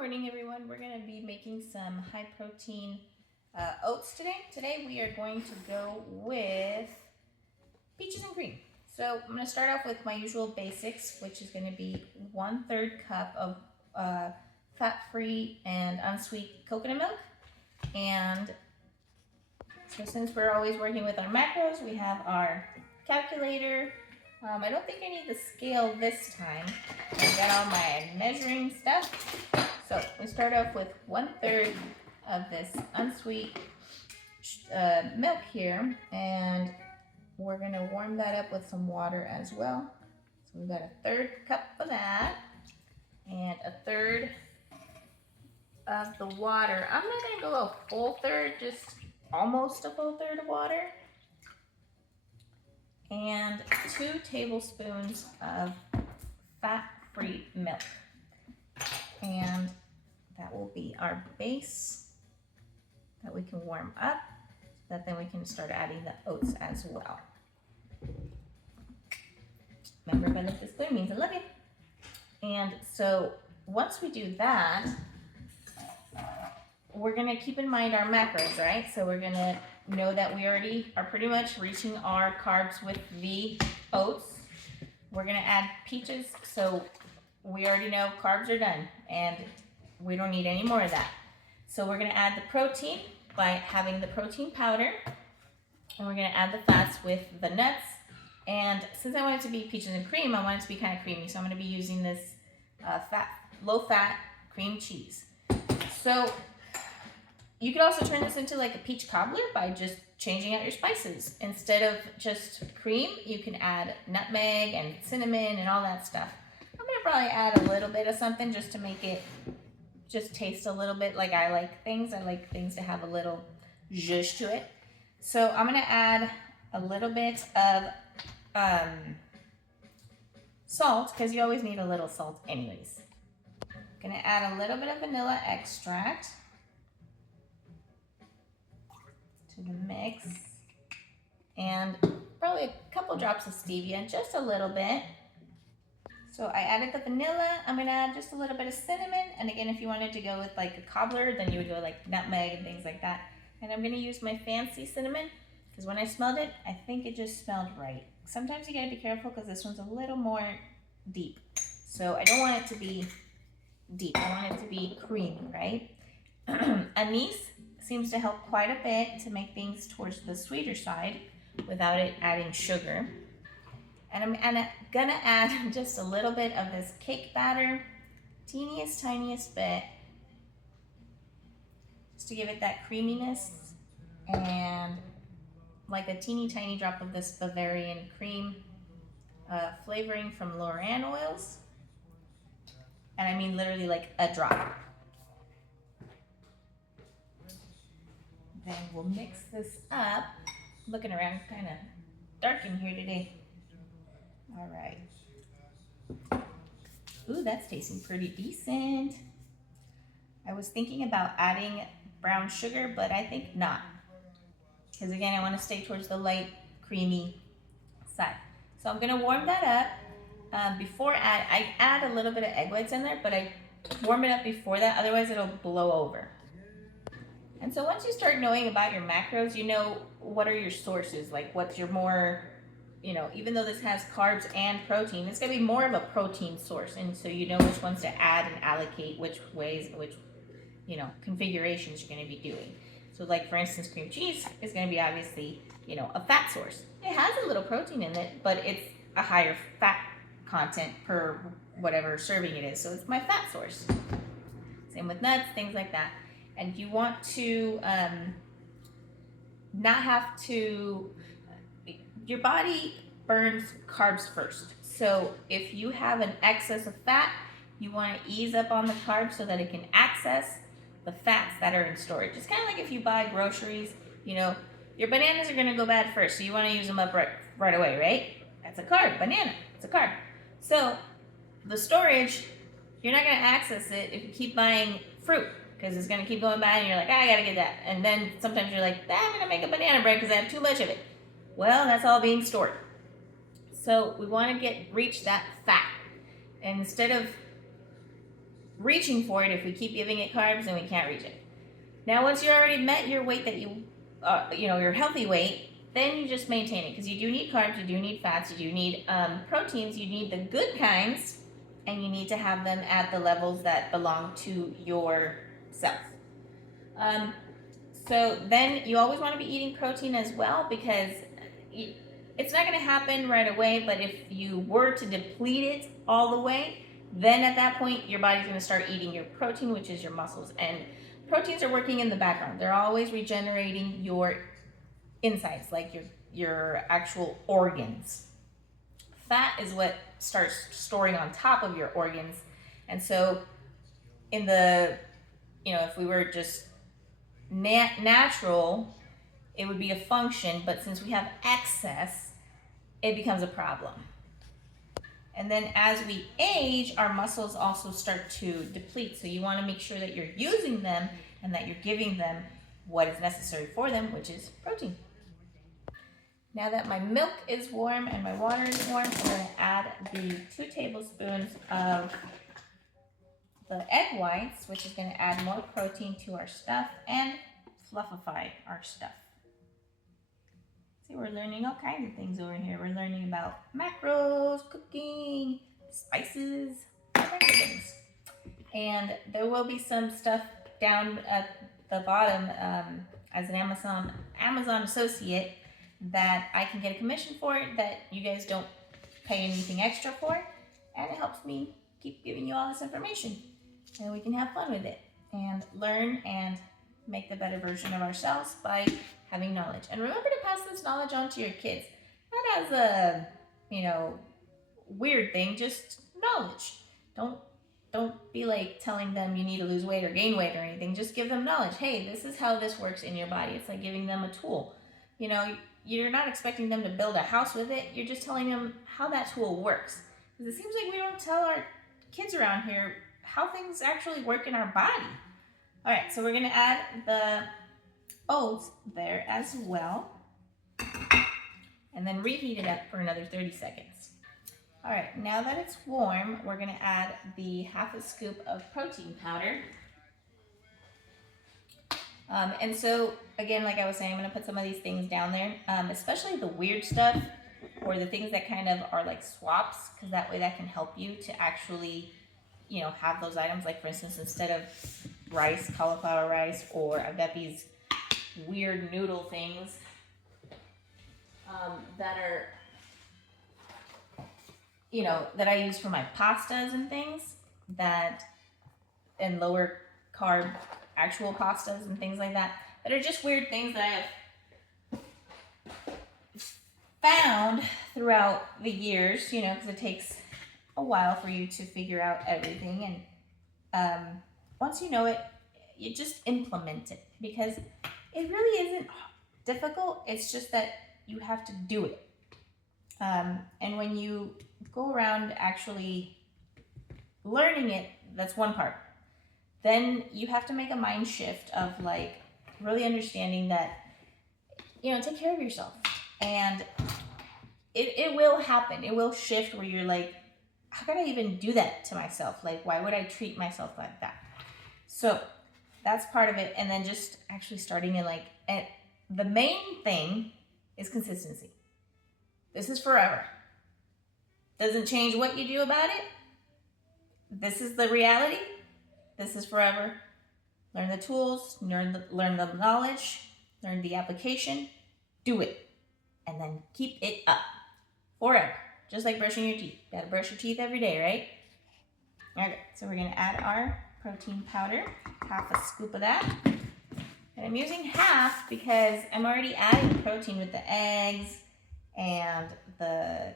morning, everyone. We're going to be making some high protein oats today. Today we are going to go with peaches and cream. So I'm going to start off with my usual basics, which is going to be 1/3 cup of fat-free and unsweet coconut milk. And so since we're always working with our macros, we have our calculator. I don't think I need the scale this time. I got all my measuring stuff. So we start off with 1/3 of this unsweet milk here, and we're gonna warm that up with some water as well. So we've got 1/3 cup of that, and 1/3 of the water. I'm not gonna go a full third, just almost a full third of water. And 2 tablespoons of fat-free milk. And that will be our base that we can warm up, so that then we can start adding the oats as well. Remember, if I lift this spoon, it means I love you. And so once we do that, we're gonna keep in mind our macros, right? So we're gonna know that we already are pretty much reaching our carbs with the oats. We're gonna add peaches, so we already know carbs are done and we don't need any more of that. So we're gonna add the protein by having the protein powder, and we're gonna add the fats with the nuts. And since I want it to be peaches and cream, I want it to be kind of creamy, so I'm gonna be using this low-fat cream cheese. So you could also turn this into like a peach cobbler by just changing out your spices. Instead of just cream, you can add nutmeg and cinnamon and all that stuff. I'm gonna probably add a little bit of something just to make it just taste a little bit like I like things. I like things to have a little zhuzh to it. So I'm gonna add a little bit of salt, because you always need a little salt anyways. Gonna add a little bit of vanilla extract to the mix, and probably a couple drops of stevia, just a little bit. So I added the vanilla. I'm gonna add just a little bit of cinnamon, and again, if you wanted to go with like a cobbler, then you would go like nutmeg and things like that. And I'm gonna use my fancy cinnamon, because when I smelled it, I think it just smelled right. Sometimes you gotta be careful because this one's a little more deep. So I don't want it to be deep, I want it to be creamy, right? Anise seems to help quite a bit to make things towards the sweeter side without it adding sugar. And I'm gonna add just a little bit of this cake batter, tiniest bit, just to give it that creaminess, and like a teeny tiny drop of this Bavarian cream flavoring from Loran oils. And I mean literally like a drop. Then we'll mix this up. Looking around, kind of dark in here today. All right. Ooh, that's tasting pretty decent. I was thinking about adding brown sugar, but I think not. Because again, I want to stay towards the light, creamy side. So I'm gonna warm that up. Before I add a little bit of egg whites in there, but I warm it up before that, otherwise it'll blow over. And so once you start knowing about your macros, you know what are your sources, like what's your more, even though this has carbs and protein, it's gonna be more of a protein source. And so you know which ones to add and allocate, which ways, which, configurations you're gonna be doing. So like for instance, cream cheese is gonna be obviously, a fat source. It has a little protein in it, but it's a higher fat content per whatever serving it is. So it's my fat source. Same with nuts, things like that. And you want to not have to, your body burns carbs first. So if you have an excess of fat, you want to ease up on the carbs so that it can access the fats that are in storage. It's kind of like if you buy groceries, your bananas are going to go bad first, so you want to use them up right away, right? That's a carb. Banana, it's a carb. So the storage, you're not going to access it if you keep buying fruit, because it's going to keep going bad and you're like, I got to get that. And then sometimes you're like, I'm going to make a banana bread because I have too much of it. Well, that's all being stored. So we want to reach that fat. And instead of reaching for it. If we keep giving it carbs, then we can't reach it. Now, once you already met your weight that your healthy weight, then you just maintain it, because you do need carbs, you do need fats, you do need proteins, you need the good kinds, and you need to have them at the levels that belong to yourself. So then you always want to be eating protein as well, because it's not going to happen right away, but if you were to deplete it all the way, then at that point your body's going to start eating your protein, which is your muscles. And proteins are working in the background. They're always regenerating your insides, like your actual organs. Fat is what starts storing on top of your organs. And so in the, if we were just natural, it would be a function, but since we have excess, it becomes a problem. And then as we age, our muscles also start to deplete. So you want to make sure that you're using them and that you're giving them what is necessary for them, which is protein. Now that my milk is warm and my water is warm, I'm going to add the 2 tablespoons of the egg whites, which is going to add more protein to our stuff and fluffify our stuff. See, we're learning all kinds of things over here. We're learning about macros, cooking, spices, all kinds of things. And there will be some stuff down at the bottom as an Amazon associate that I can get a commission for, that you guys don't pay anything extra for, and it helps me keep giving you all this information, and we can have fun with it and learn and make the better version of ourselves by having knowledge. And remember to pass this knowledge on to your kids, not as a weird thing, just knowledge. Don't be like telling them you need to lose weight or gain weight or anything. Just give them knowledge. Hey, this is how this works in your body. It's like giving them a tool. You're not expecting them to build a house with it. You're just telling them how that tool works. Because it seems like we don't tell our kids around here how things actually work in our body. All right, so we're going to add the oats there as well. And then reheat it up for another 30 seconds. All right, now that it's warm, we're going to add the half a scoop of protein powder. And so, again, like I was saying, I'm going to put some of these things down there, especially the weird stuff or the things that kind of are like swaps, because that way that can help you to actually, have those items. Like, for instance, instead of rice, cauliflower rice, or I've got these weird noodle things that are, that I use for my pastas and things, and lower carb actual pastas and things like that are just weird things that I have found throughout the years, because it takes a while for you to figure out everything. And once you know it, you just implement it, because it really isn't difficult. It's just that you have to do it. And when you go around actually learning it, that's one part. Then you have to make a mind shift of like really understanding that, take care of yourself. And it will happen. It will shift where you're like, how could I even do that to myself? Like, why would I treat myself like that? So that's part of it. And then just actually starting in and the main thing is consistency. This is forever. Doesn't change what you do about it. This is the reality. This is forever. Learn the tools, learn the knowledge, learn the application, do it, and then keep it up forever. Just like brushing your teeth. You gotta brush your teeth every day, right? Okay, so we're gonna add our protein powder, half a scoop of that. And I'm using half because I'm already adding protein with the eggs and the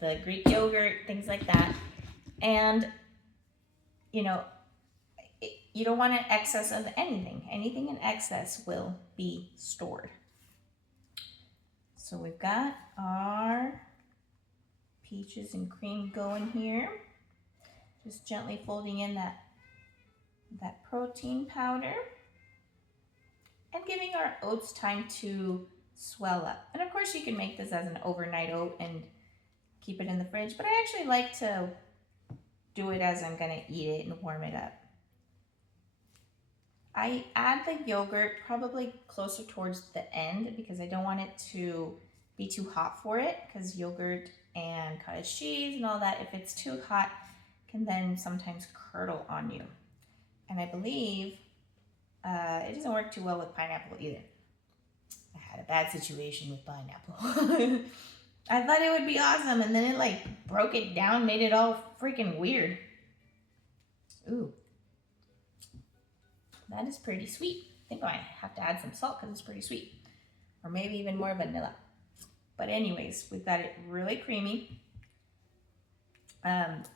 the Greek yogurt, things like that. And you don't want an excess of anything. Anything in excess will be stored. So we've got our peaches and cream going here. Just gently folding in that protein powder and giving our oats time to swell up. And of course you can make this as an overnight oat and keep it in the fridge, but I actually like to do it as I'm gonna eat it and warm it up. I add the yogurt probably closer towards the end because I don't want it to be too hot for it, because yogurt and cottage cheese and all that, if it's too hot, can then sometimes curdle on you. And I believe it doesn't work too well with pineapple either. I had a bad situation with pineapple. I thought it would be awesome, and then it like broke it down, made it all freaking weird. Ooh. That is pretty sweet. I think I have to add some salt because it's pretty sweet. Or maybe even more vanilla. But anyways, we've got it really creamy.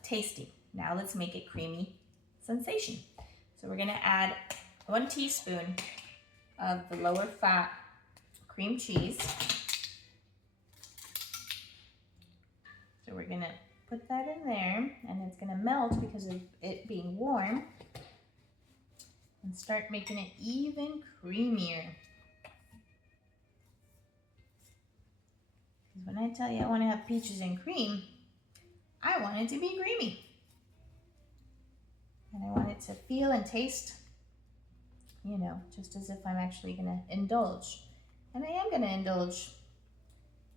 Tasty. Now let's make it creamy sensation. So we're gonna add 1 teaspoon of the lower fat cream cheese. So we're gonna put that in there, and it's gonna melt because of it being warm, and start making it even creamier. Because when I tell you I want to have peaches and cream, I want it to be creamy. And I want it to feel and taste, you know, just as if I'm actually going to indulge. And I am going to indulge.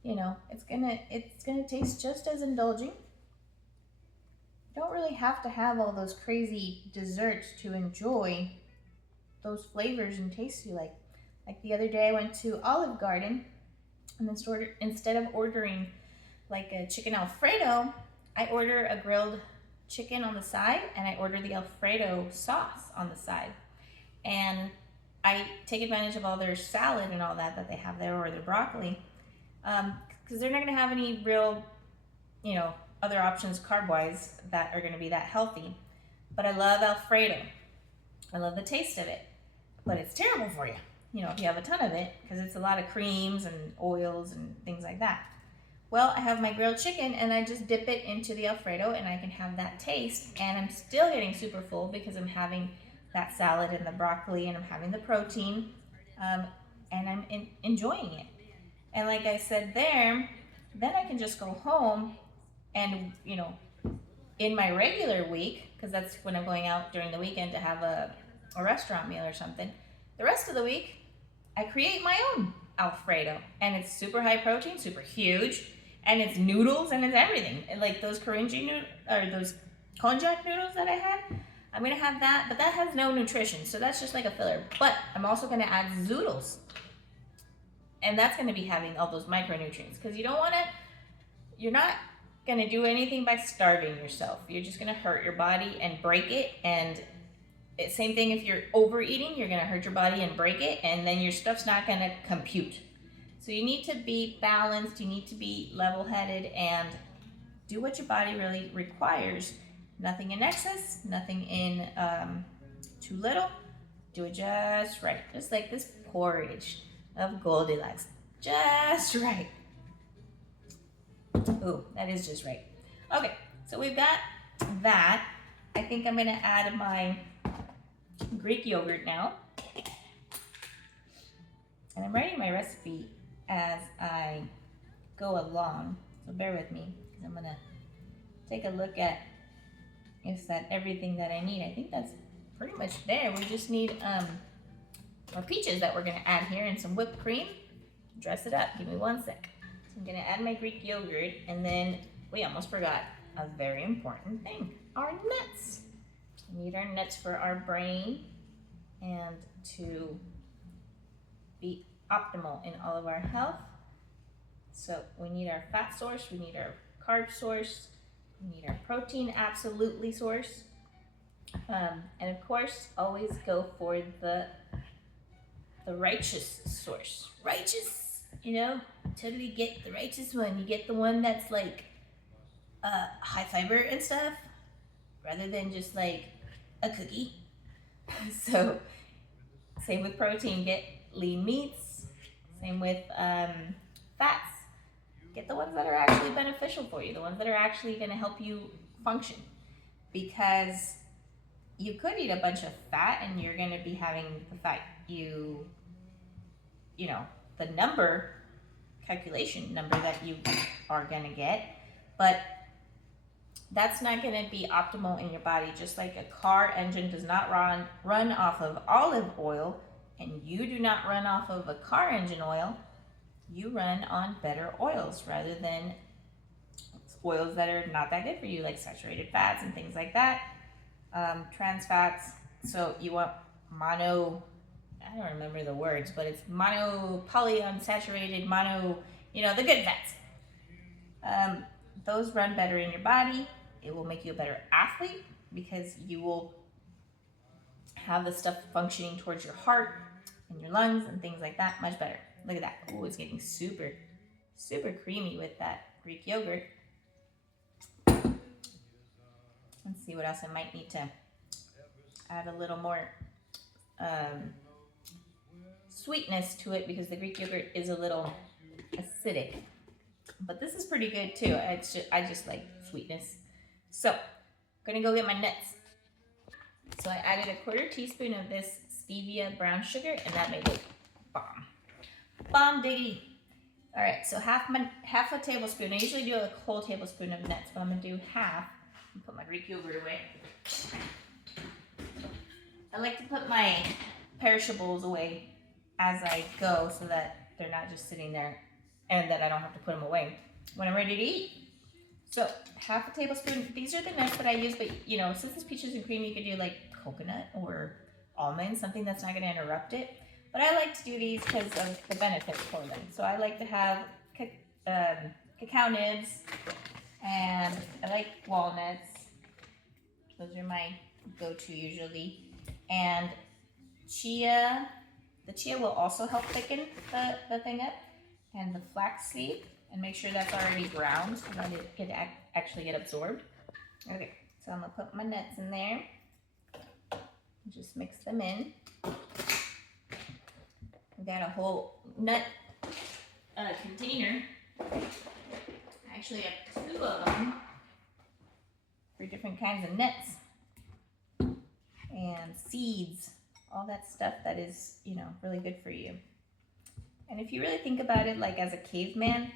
You know, it's gonna taste just as indulging. You don't really have to have all those crazy desserts to enjoy those flavors and tastes you like. Like the other day I went to Olive Garden, and then instead of ordering like a chicken Alfredo, I order a grilled chicken on the side, and I order the Alfredo sauce on the side. And I take advantage of all their salad and all that they have there, or their broccoli, because they're not going to have any real, you know, other options carb-wise that are going to be that healthy. But I love Alfredo. I love the taste of it. But it's terrible for you, you know, if you have a ton of it, because it's a lot of creams and oils and things like that. Well, I have my grilled chicken, and I just dip it into the Alfredo, and I can have that taste, and I'm still getting super full because I'm having that salad and the broccoli, and I'm having the protein, and I'm enjoying it. And like I said there, then I can just go home and, you know, in my regular week, because that's when I'm going out during the weekend to have a restaurant meal or something, the rest of the week, I create my own Alfredo, and it's super high protein, super huge, and it's noodles, and it's everything. And like those Korinije or those Konjac noodles that I had, I'm gonna have that, but that has no nutrition, so that's just like a filler. But I'm also gonna add zoodles, and that's gonna be having all those micronutrients, because you're not gonna do anything by starving yourself. You're just gonna hurt your body and break it, and same thing if you're overeating, you're gonna hurt your body and break it, and then your stuff's not gonna compute. So you need to be balanced, you need to be level-headed, and do what your body really requires. Nothing in excess, nothing in too little. Do it just right. Just like this porridge of Goldilocks. Just right. Ooh, that is just right. Okay, so we've got that. I think I'm gonna add my Greek yogurt now. And I'm writing my recipe as I go along, so bear with me, because I'm gonna take a look at is that everything that I need. I think that's pretty much there. We just need our peaches that we're gonna add here, and some whipped cream. Dress it up. Give me 1 sec. So I'm gonna add my Greek yogurt, and then we almost forgot a very important thing: our nuts. We need our nuts for our brain and to be optimal in all of our health. So we need our fat source, we need our carb source, we need our protein absolutely source, and of course always go for the righteous source. Righteous, you know, totally get the righteous one. You get the one that's like high fiber and stuff, rather than just like a cookie. So same with protein, get lean meats. Same with fats. Get the ones that are actually beneficial for you, the ones that are actually going to help you function. Because you could eat a bunch of fat and you're going to be having the fat you know, the calculation number that you are going to get. But that's not going to be optimal in your body. Just like a car engine does not run off of olive oil, and you do not run off of a car engine oil, you run on better oils rather than oils that are not that good for you, like saturated fats and things like that, trans fats. So you want mono, I don't remember the words, but it's mono polyunsaturated, mono, you know, the good fats. Those run better in your body. It will make you a better athlete because you will have the stuff functioning towards your heart and your lungs and things like that much better. Look at that. Oh, it's getting super, super creamy with that Greek yogurt. Let's see what else I might need to add a little more sweetness to it because the Greek yogurt is a little acidic. But this is pretty good too. I just like sweetness. So, I'm gonna go get my nuts. So I added a 1/4 teaspoon of this stevia brown sugar, and that made it bomb. Bomb diggity. All right, so half a tablespoon. I usually do a whole tablespoon of nuts, but I'm gonna do half and put my Greek yogurt away. I like to put my perishables away as I go so that they're not just sitting there and that I don't have to put them away when I'm ready to eat. So half a tablespoon. These are the nuts that I use, but you know, since it's peaches and cream, you could do like coconut or almond, something that's not going to interrupt it. But I like to do these because of the benefits for them. So I like to have cacao nibs, and I like walnuts. Those are my go-to usually. And chia. The chia will also help thicken the thing up. And the flaxseed, and make sure that's already ground so that it can actually get absorbed. Okay, so I'm gonna put my nuts in there. Just mix them in. I've got a whole nut container. I actually have 2 of them for different kinds of nuts and seeds, all that stuff that is, you know, really good for you. And if you really think about it, like as a caveman,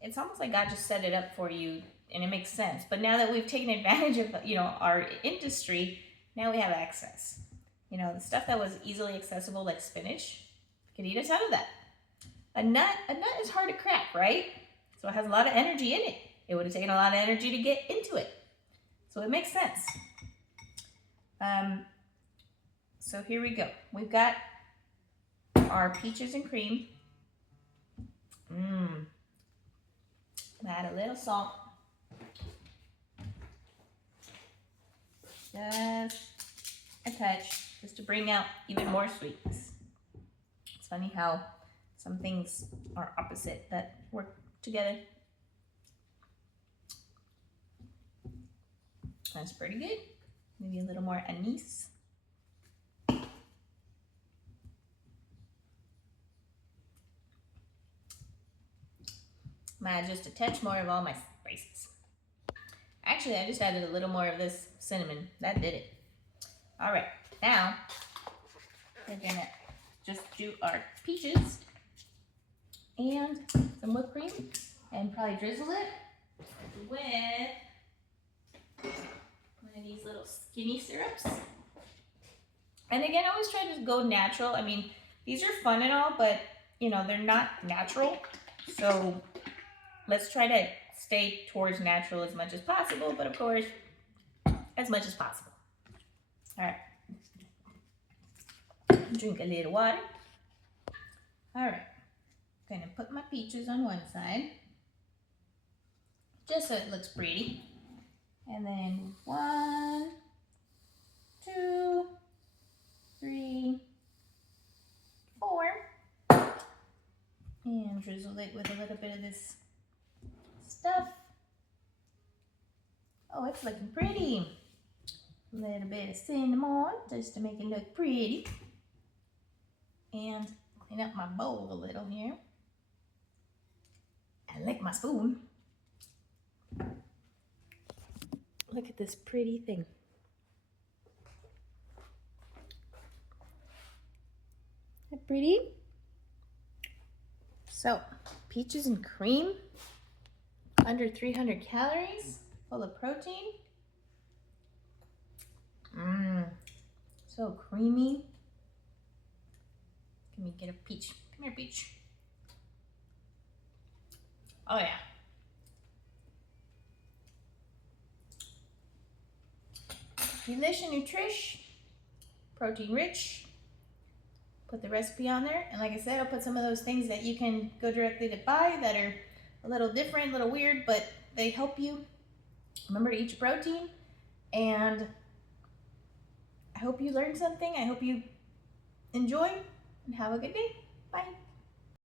it's almost like God just set it up for you, and it makes sense. But now that we've taken advantage of, you know, our industry, now we have access. You know, the stuff that was easily accessible, like spinach, you can eat a ton of that. A nut is hard to crack, right? So it has a lot of energy in it. It would have taken a lot of energy to get into it. So it makes sense. So here we go. We've got our peaches and cream. Add a little salt. Just a touch, just to bring out even more sweetness. It's funny how some things are opposite that work together. That's pretty good. Maybe a little more anise. Add just a touch more of all my spices. Actually, I just added a little more of this cinnamon. That did it. All right, now we're gonna just do our peaches and some whipped cream and probably drizzle it with one of these little skinny syrups. And again, I always try to go natural. I mean, these are fun and all, but you know, they're not natural. So let's try to stay towards natural as much as possible, but of course, as much as possible. All right. Drink a little water. All right. I'm gonna put my peaches on one side, just so it looks pretty. And then 1, 2, 3, 4. And drizzle it with a little bit of this stuff. Oh, it's looking pretty. A little bit of cinnamon just to make it look pretty. And clean up my bowl a little here. And lick my spoon. Look at this pretty thing. Isn't that pretty? So, peaches and cream, under 300 calories. full of protein. Mmm, so creamy. Let me get a peach. Come here, peach. Oh yeah. Delish and nutrish, protein rich. Put the recipe on there, and like I said, I'll put some of those things that you can go directly to buy that are a little different, a little weird, but they help you. Remember to eat your protein, and I hope you learned something. I hope you enjoy, and have a good day. Bye.